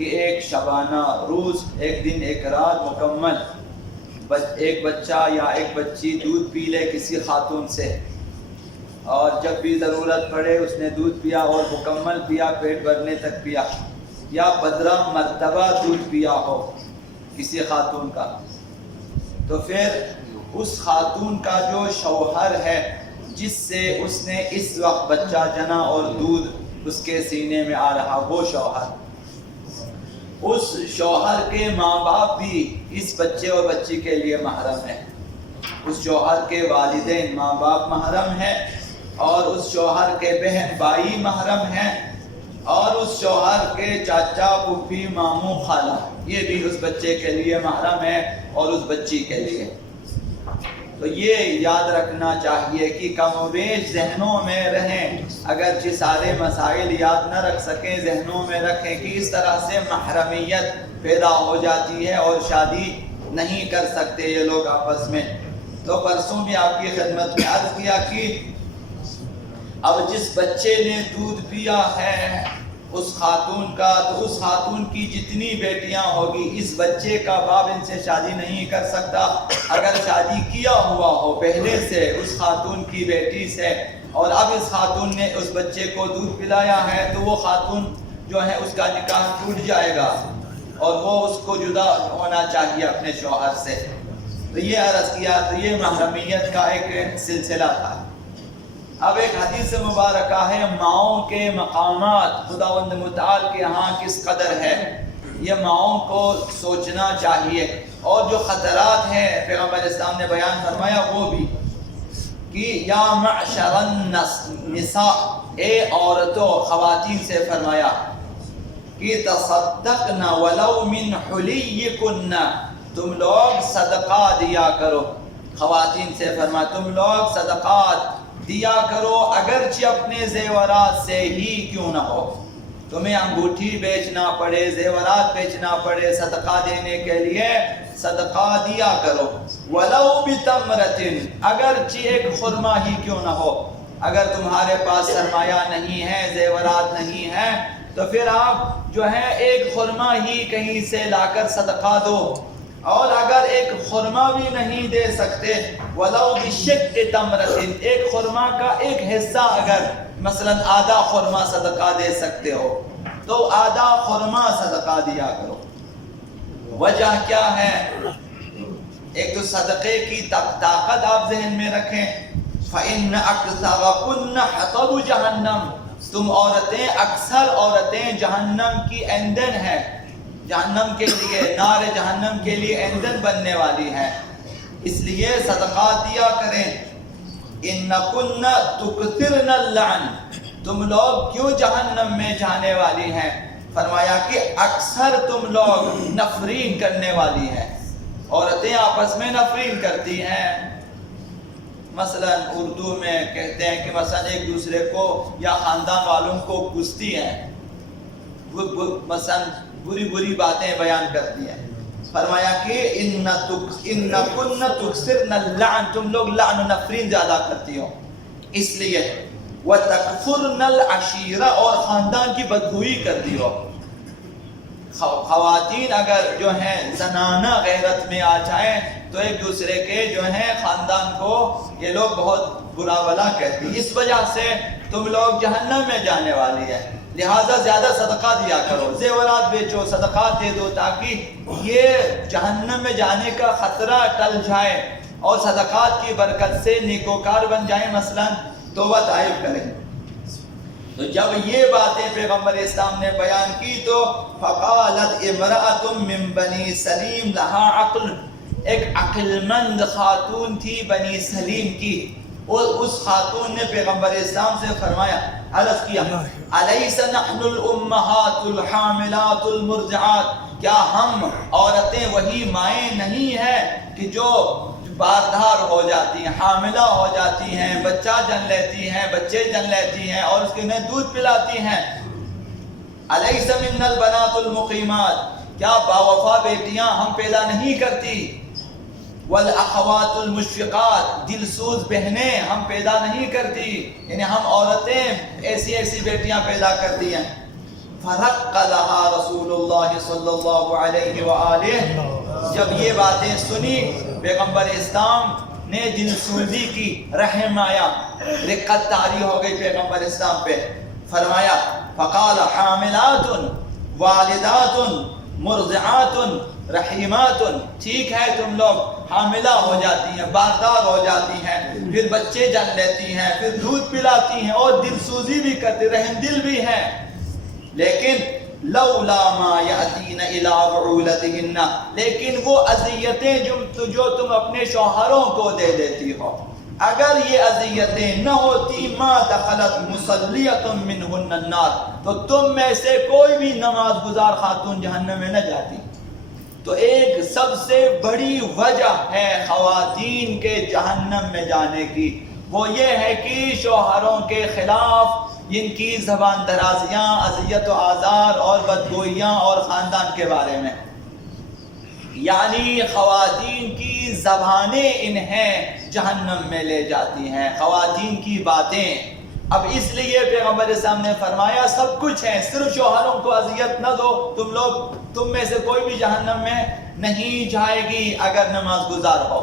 کہ ایک شبانہ روز، ایک دن ایک رات مکمل ایک بچہ یا ایک بچی دودھ پی لے کسی خاتون سے، اور جب بھی ضرورت پڑے اس نے دودھ پیا اور مکمل پیا، پیٹ بھرنے تک پیا، یا 15 مرتبہ دودھ پیا ہو کسی خاتون کا، تو پھر اس خاتون کا جو شوہر ہے جس سے اس نے اس وقت بچہ جنا اور دودھ اس کے سینے میں آ رہا، وہ شوہر، اس شوہر کے ماں باپ بھی اس بچے اور بچی کے لیے محرم ہیں، اس شوہر کے والدین ماں باپ محرم ہیں، اور اس شوہر کے بہن بھائی محرم ہیں، اور اس شوہر کے چاچا پھوپھی ماموں خالہ یہ بھی اس بچے کے لیے محرم ہے اور اس بچی کے لیے۔ تو یہ یاد رکھنا چاہیے کہ کم و بیش ذہنوں میں رہیں، اگرچہ سارے مسائل یاد نہ رکھ سکیں ذہنوں میں رکھیں کہ اس طرح سے محرمیت پیدا ہو جاتی ہے اور شادی نہیں کر سکتے یہ لوگ آپس میں۔ تو پرسوں بھی آپ کی خدمت میں عرض کیا کہ اب جس بچے نے دودھ پیا ہے اس خاتون کا، تو اس خاتون کی جتنی بیٹیاں ہوگی اس بچے کا باپ ان سے شادی نہیں کر سکتا۔ اگر شادی کیا ہوا ہو پہلے سے اس خاتون کی بیٹی سے، اور اب اس خاتون نے اس بچے کو دودھ پلایا ہے، تو وہ خاتون جو ہے اس کا نکاح ٹوٹ جائے گا اور وہ اس کو جدا ہونا چاہیے اپنے شوہر سے۔ تو یہ عرض کیا، تو یہ محرمیت کا ایک سلسلہ تھا۔ اب ایک حدیث مبارکہ ہے ماؤں کے مقامات خداوند متعال کے ہاں کس قدر ہے، یہ ماؤں کو سوچنا چاہیے، اور جو خطرات ہیں پیغمبر اسلام نے بیان فرمایا وہ بھی، کہ یا معشر النساء، اے عورتوں خواتین سے فرمایا کہ تصدقن ولو من حلیکن، تم لوگ صدقہ دیا کرو، خواتین سے فرمایا تم لوگ صدقات دیا کرو اگرچہ اپنے زیورات سے ہی کیوں نہ ہو، تمہیں انگوٹھی بیچنا پڑے، زیورات بیچنا پڑے، صدقہ دینے کے لیے صدقہ دیا کرو، ولو بتمرۃ، اگرچہ ایک خرما ہی کیوں نہ ہو۔ اگر تمہارے پاس سرمایہ نہیں ہے، زیورات نہیں ہے، تو پھر آپ جو ہے ایک خرما ہی کہیں سے لا کر صدقہ دو، اور اگر ایک خرما بھی نہیں دے سکتے وَلَوْ بِشِقِّ تَمْرَةٍ، ایک خرما کا ایک حصہ اگر مثلا آدھا خرما صدقہ دے سکتے ہو تو آدھا خرما صدقہ دیا کرو۔ وجہ کیا ہے؟ ایک تو صدقے کی طاقت آپ ذہن میں رکھیں، فَإِنَّ أَكْثَرَكُنَّ حَطَبُ جَهَنَّمَ، تم عورتیں، اکثر عورتیں جہنم کی ایندھن ہیں، جہنم کے لیے، نار جہنم کے لیے ایندھن بننے والی ہیں، اس لیے صدقات دیا کریں۔ اِنَّكُنَّ تُكْثِرْنَ اللَّعْنَ، تم لوگ کیوں جہنم میں جانے والی ہیں؟ فرمایا کہ اکثر تم لوگ نفرین کرنے والی ہیں، عورتیں آپس میں نفرین کرتی ہیں، مثلا اردو میں کہتے ہیں کہ مثلا ایک دوسرے کو یا خاندان والوں کو کوستی ہیں، مثلا بری بری باتیں بیان کرتی ہیں۔ فرمایا کہ اِنَّكُنَّ تُكْثِرْنَ اللَّعْنَ، تم لوگ لعن و نفرین زیادہ کرتی ہو، اس لیے وَتَكْفُرْنَ الْعَشِيرَ، اور خاندان کی بدگوئی کرتی ہو۔ خواتین اگر جو ہیں زنانہ غیرت میں آ جائیں تو ایک دوسرے کے جو ہیں خاندان کو یہ لوگ بہت برا بلا کہتی ہیں، اس وجہ سے تم لوگ جہنم میں جانے والی ہے، لہٰذا زیادہ صدقہ دیا کرو، زیورات بیچو، صدقات دے دو، تاکہ یہ جہنم میں جانے کا خطرہ ٹل جائے اور صدقات کی برکت سے نیکوکار بن جائیں، مثلا توبہ طائب کریں۔ تو جب یہ باتیں پیغمبر اسلام نے بیان کی تو فقالت امرأۃ من بنی سلیم لہا عقل، ایک عقل مند خاتون تھی بنی سلیم کی، اور اس خاتون نے پیغمبر اسلام سے فرمایا، عرض کیا الیس نحن الامہات الحاملات المرضعات، کیا ہم عورتیں وہی مائیں نہیں ہیں کہ جو باردھار ہو جاتی ہیں، حاملہ ہو جاتی ہیں، بچہ جن لیتی ہیں، بچے جن لیتی ہیں اور اس کے انہیں دودھ پلاتی ہیں؟ الیس منا البنات المقیمات، کیا باوفا بیٹیاں ہم پیدا نہیں کرتی؟ والاخوات المشفقات، دل سوز بہنیں ہم پیدا نہیں کرتی؟ یعنی ہم عورتیں ایسی ایسی بیٹیاں پیدا کرتی ہیں۔ فرق لها رسول اللہ صلی اللہ علیہ وآلہ، جب یہ باتیں سنی پیغمبر اسلام نے دلسوزی کی، رحم آیا، رقت طاری ہو گئی پیغمبر اسلام پہ. فرمایا فقال حاملات والدات مرضعات رحیمات، ٹھیک ہے تم لوگ حاملہ ہو جاتی ہیں، باردار ہو جاتی ہیں، پھر بچے جن لیتی ہیں، پھر دودھ پلاتی ہیں اور دلسوزی بھی کرتی، رحم دل بھی ہیں، لیکن لولا ما یأتین الی بعولتہن، لیکن وہ اذیتیں جو تم اپنے شوہروں کو دے دیتی ہو، اگر یہ اذیتیں نہ ہوتی ما دخلت مصلیۃ منہن النار، تو تم میں سے کوئی بھی نماز گزار خاتون جہنم میں نہ جاتی. تو ایک سب سے بڑی وجہ ہے خواتین کے جہنم میں جانے کی، وہ یہ ہے کہ شوہروں کے خلاف ان کی زبان درازیاں، اذیت و آزار اور بدگوئیاں اور خاندان کے بارے میں، یعنی خواتین کی زبانیں انہیں جہنم میں لے جاتی ہیں، خواتین کی باتیں. اب اس لیے پیغمبر اسلام نے فرمایا سب کچھ ہے، صرف شوہروں کو اذیت نہ دو، تم میں سے کوئی بھی جہنم میں نہیں جائے گی اگر نماز گزار ہو.